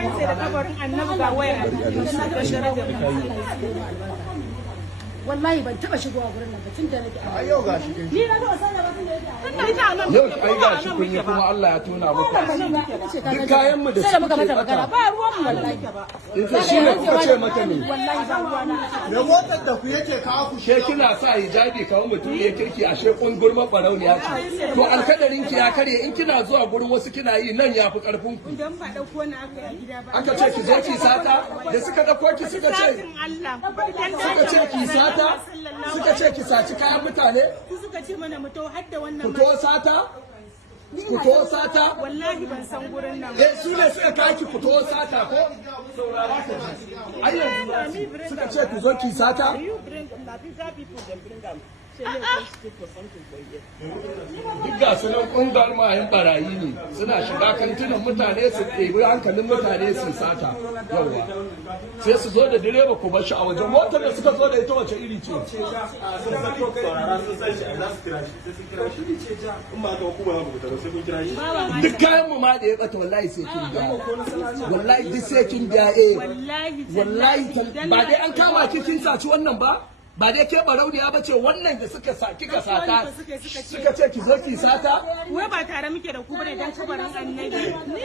rantse da kabarin annabi ga waya wallahi ban taba shigowa gurin nan ba tun da nake a yau gashi ni na taba sallah ba tun da yake yau ai gashi kun yi kuma Allah ya tona muku duk kayan mu da sai da muka mata suke magana ba ruwan mu wallahi ita shi ne kuka ce mata ne wallahi ba ruwana me motar da ku yake kawo ku she kina sa hijabi kawo mutum ya kirki a shekun gurma barauniya ce to alkadarin ki ya karye in kina zuwa gurin wasu kina yi nan yafi karfin ku idan ba dauko na aka yi gida ba aka ce ki je ki sata da suka dauko ki suka ce suka ce ki sata suka ce ki saci kayan mutane suka ce mana mu to har da wannan ku to sata ku to sata wallahi ban san gurin nan su ne suka kai ki ku to sata ko ai yanzu suka ce ku zo ki sata duk ga sunan kungar mayan barayi ne suna shiga kantinan mutane su ɗebi hankalin mutane su sata yawa sai su zo da direba ku bar shi a wajen motar da suka zo da ita wace iri ce duk kayan mu ma da ya bata wallahi sai kin biya wallahi duk sai kin biya wallahi ba dai an kama ki kin saci wannan ba dai ke barauniya ba ce wannan da suka kika sata suka ce ki zo ki sata wai ba tare muke da ku bane dan kabarin annabi ni